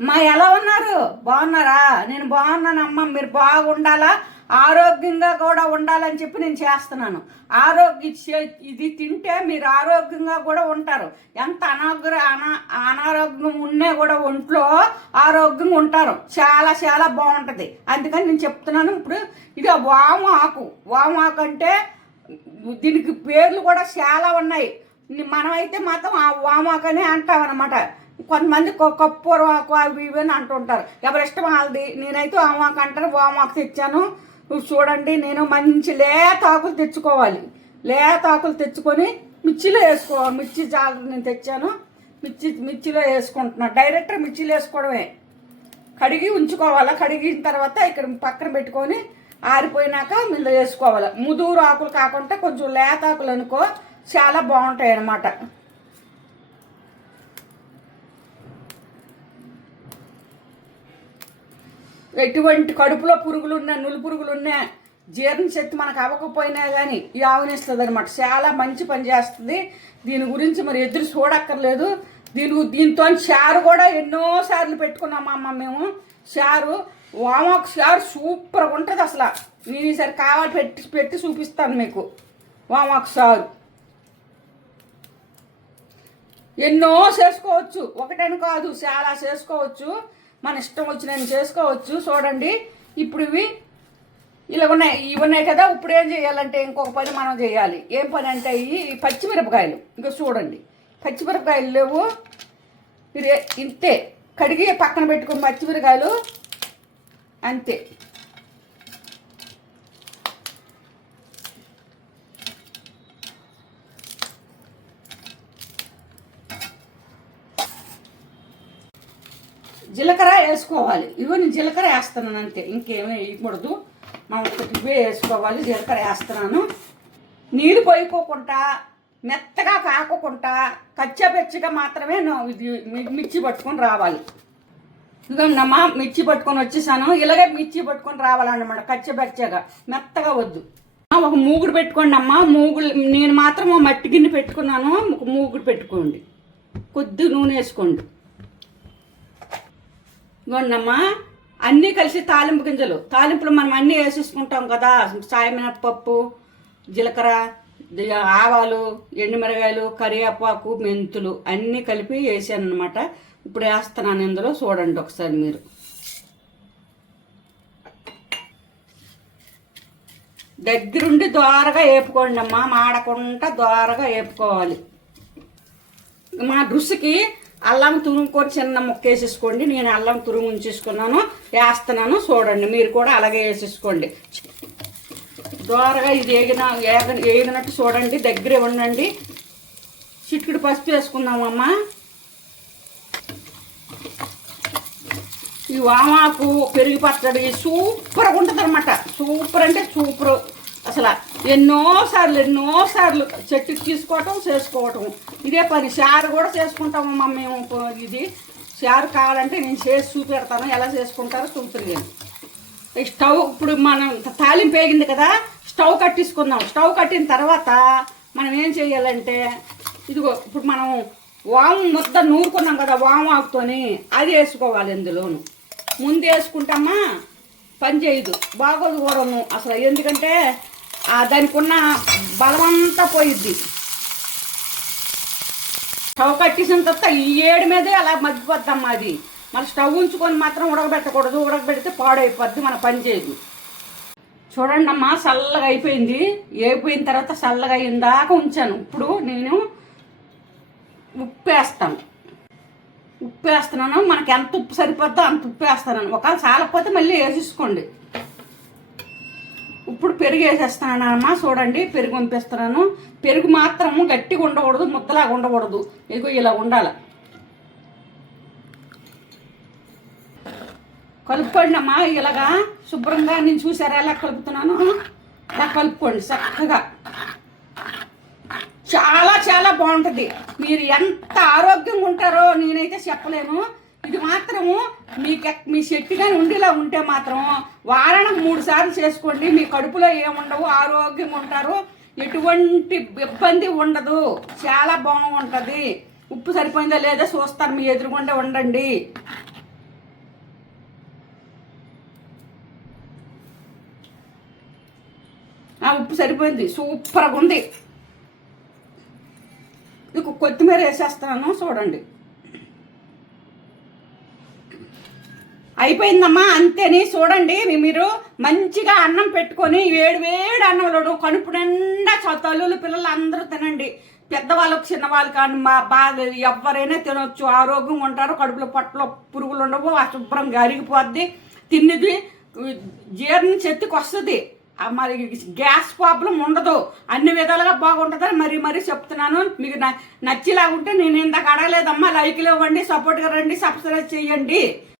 మా ఎలా ఉన్నారు? బాగున్నారా? నేను బాగున్నానమ్మా. మీరు బాగుండాలా? ఆరోగ్యంగా కూడా ఉండాలని చెప్పి నేను చేస్తున్నాను. ఆరోగ్య చే- ఇది తింటే మీరు ఆరోగ్యంగా కూడా ఉంటారు. ఎంత అనాగ్ర అనా అనారోగ్యం ఉన్నా కూడా ఒంట్లో ఆరోగ్యంగా ఉంటారు. చాలా చాలా బాగుంటుంది. అందుకని నేను చెప్తున్నాను. ఇప్పుడు ఇది వాము ఆకు. వాము ఆకు అంటే దీనికి పేర్లు కూడా చాలా ఉన్నాయి. మనమైతే మాత్రం ఆ వామాకనే అంటాం అనమాట కొంతమంది కొ- ఆకు అవి ఇవి అని అంటుంటారు. ఎవరి ఇష్టం వాళ్ళది. నేనైతే వామాకు అంటారు వామాకు తెచ్చాను. చూడండి నేను మంచి లేత ఆకులు తెచ్చుకోవాలి. లేత ఆకులు తెచ్చుకొని మిర్చిలో వేసుకోవాలి మిర్చి జాగ్రత్త నేను తెచ్చాను. మిర్చి మిర్చిలో వేసుకుంటున్నాను డైరెక్ట్ మిర్చిలో వేసుకోవడమే. కడిగి ఉంచుకోవాలా? కడిగిన తర్వాత ఇక్కడ పక్కన పెట్టుకొని ఆరిపోయినాక మీద వేసుకోవాలి? ముదూరు ఆకులు కాకుండా కొంచెం లేత ఆకులు అనుకో చాలా బాగుంటాయి అన్నమాట ఎటువంటి కడుపులో పురుగులు ఉన్నాయి నులు పురుగులు ఉన్నాయి జీర్ణశక్తి మనకు అవ్వకపోయినా కానీ ఈ ఆవునిస్తుంది అనమాట చాలా మంచి పని చేస్తుంది. దీని గురించి మరి ఎదురు చూడక్కర్లేదు. దీని దీంతో చారు కూడా ఎన్నో సార్లు అమ్మ మేము. చారు వామాకు షారు సూపర్గా ఉంటుంది అసలు. నేను ఈసారి కావాలి పెట్టి పెట్టి చూపిస్తాను మీకు. వామాకు షారు ఎన్నో చేసుకోవచ్చు. ఒకటని కాదు చాలా చేసుకోవచ్చు. మన ఇష్టం వచ్చినన్ని చేసుకోవచ్చు. చూడండి. ఇప్పుడు ఇవి ఇలా ఉన్నాయి. ఇవి ఉన్నాయి కదా. ఇప్పుడు ఏం చేయాలంటే ఇంకొక పని మనం చేయాలి. ఏం పని అంటే ఇవి పచ్చిమిరపకాయలు. ఇంకా చూడండి. పచ్చిమిరపకాయలు లేవు. ఇంతే. కడిగి పక్కన పెట్టుకుని పచ్చిమిరపకాయలు అంతే. జీలకర్ర వేసుకోవాలి. ఇవన్నీ జీలకర్ర వేస్తున్నాను అంతే. ఇంకేమీ వేయకూడదు మనం ఇవే వేసుకోవాలి. జీలకర్ర వేస్తున్నాను. నీళ్ళు పోయిపోకుండా మెత్తగా కాకుండా కచ్చపెచ్చగా మాత్రమే ఇది మిర్చి పట్టుకొని రావాలి. ఇదిగోండమ్మా మిర్చి పట్టుకొని వచ్చేసాను. ఇలాగే మిర్చి పట్టుకొని రావాలన్నమాట. కచ్చబెచ్చగా మెత్తగా వద్దు. ఒక మూగుడు పెట్టుకోండి అమ్మా. మూగుడు నేను మాత్రం మట్టి గిన్నె పెట్టుకున్నాను. ఒక మూగుడు పెట్టుకోండి. కొద్ది నూనె వేసుకోండి. ఇగోండమ్మా అన్నీ కలిసి తాలింపు గింజలు. తాలింపులు మనం అన్నీ వేసేసుకుంటాం కదా. సాయమినపప్పు జీలకర్ర ఆవాలు ఎండుమిరగాయలు కరివేపాకు మెంతులు అన్నీ కలిపి వేసాను అనమాట ఇప్పుడు వేస్తున్నాను ఇందులో చూడండి ఒకసారి మీరు. దగ్గరుండి దోరగా వేపుకోండి అమ్మా మాడకుండా దోరగా వేపుకోవాలి మా రుచికి అల్లం తురుముకొని చిన్న ముక్క వేసేసుకోండి. నేను అల్లం తురుము ఉంచేసుకున్నాను. వేస్తున్నాను. చూడండి. మీరు కూడా అలాగే వేసేసుకోండి. దోరగా ఇది ఏగిన ఏగ ఏగినట్టు చూడండి. దగ్గరే ఉండండి. చిటికెడు పసుపు వేసుకుందామమ్మ. ఈ వామాకు పెరిగి పచ్చడి సూపర్గా ఉంటుంది అనమాట సూపర్ అంటే సూపర్. అసలు ఎన్నో సార్లు ఎన్నో సార్లు చెట్టుకి తీసుకోవటం చేసుకోవటం. ఇదే పని. షారు కూడా చేసుకుంటామమ్మా మేము. ఇది షారు కావాలంటే నేను చేసి చూపెడతాను. ఎలా చేసుకుంటారో చూపుతాను ఈ స్టవ్ ఇప్పుడు మనం తాలింపు వేగింది కదా స్టవ్ కట్టించుకుందాం. స్టవ్ కట్టిన తర్వాత మనం ఏం చేయాలంటే ఇదిగో ఇప్పుడు మనం వాము ముద్ద నూరుకున్నాం కదా వాము ఆకుతోని అది వేసుకోవాలి ఇందులోను. ముందు వేసుకుంటామా పని చేయదు. బాగోదు కూడాను. అసలు ఎందుకంటే దానికి ఉన్న బలమంతా పోయిద్ది. స్టవ్ కట్టేసిన తర్వాత ఈ ఏడు మీదే అలా మగ్గిపోద్దమ్మా అది. మన స్టవ్ ఉంచుకొని మాత్రం ఉడకబెట్టకూడదు. ఉడకబెడితే పాడైపోద్ది మన పని చేయదు. చూడండి అమ్మా చల్లగా అయిపోయింది. అయిపోయిన తర్వాత చల్లగా అయిన దాకా ఉంచాను. ఇప్పుడు నేను ఉప్పు వేస్తాను ఉప్పు వేస్తున్నాను మనకి ఎంత ఉప్పు సరిపోద్దో అంత ఉప్పు వేస్తాను ఒకవేళ చాలకపోతే మళ్ళీ వేసేసుకోండి. ఇప్పుడు పెరుగు వేసేస్తున్నాను చూడండి పెరుగు పంపిస్తున్నాను. పెరుగు మాత్రం గట్టిగా ఉండకూడదు ముద్దలాగా ఉండకూడదు. ఇదిగో ఇలా ఉండాలి. కలుపుకోండి అమ్మా ఇలాగా శుభ్రంగా నేను చూసారా ఎలా కలుపుతున్నాను? అలా కలుపుకోండి చక్కగా. చాలా చాలా బాగుంటుంది. మీరు ఎంత ఆరోగ్యంగా ఉంటారో నేనైతే చెప్పలేను. ఇది మాత్రము మీకు మీ శక్తి కానీ ఉండేలా ఉంటే మాత్రం వారానికి మూడు సార్లు చేసుకోండి. మీ కడుపులో ఏముండవు ఆరోగ్యం ఉంటారు. ఎటువంటి ఇబ్బంది ఉండదు. చాలా బాగుంటుంది. ఉప్పు సరిపోయిందా లేదా చూస్తారు. మీ ఎదురుగుండా ఉండండి. ఆ ఉప్పు సరిపోయింది. సూపర్గా ఉంది. ఇది కొత్తిమీర వేసేస్తాను చూడండి. అయిపోయిందమ్మా అంతేని చూడండి. మీరు మంచిగా అన్నం పెట్టుకొని వేడి వేడి అన్నంలో కనుపు నిండా చ- తల్లులు పిల్లలు అందరూ తినండి. పెద్దవాళ్ళకు చిన్నవాళ్ళు కానీ మా బాధ ఎవరైనా తినొచ్చు. ఆరోగ్యంగా ఉంటారు. కడుపులో పొట్టలో పురుగులు ఉండవు. అశుభ్రంగా అరిగిపోద్ది. తిన్నది జీర్ణ శక్తికి వస్తుంది. మరి గ్యాస్ ప్రాబ్లం ఉండదు. అన్ని విధాలుగా బాగుంటుందని మరి మరీ చెప్తున్నాను. మీకు న- నచ్చేలాగా ఉంటే నేను ఇందాక అడగలేదమ్మా. లైక్లు ఇవ్వండి సపోర్ట్గా రండి సబ్స్క్రైబ్ చేయండి.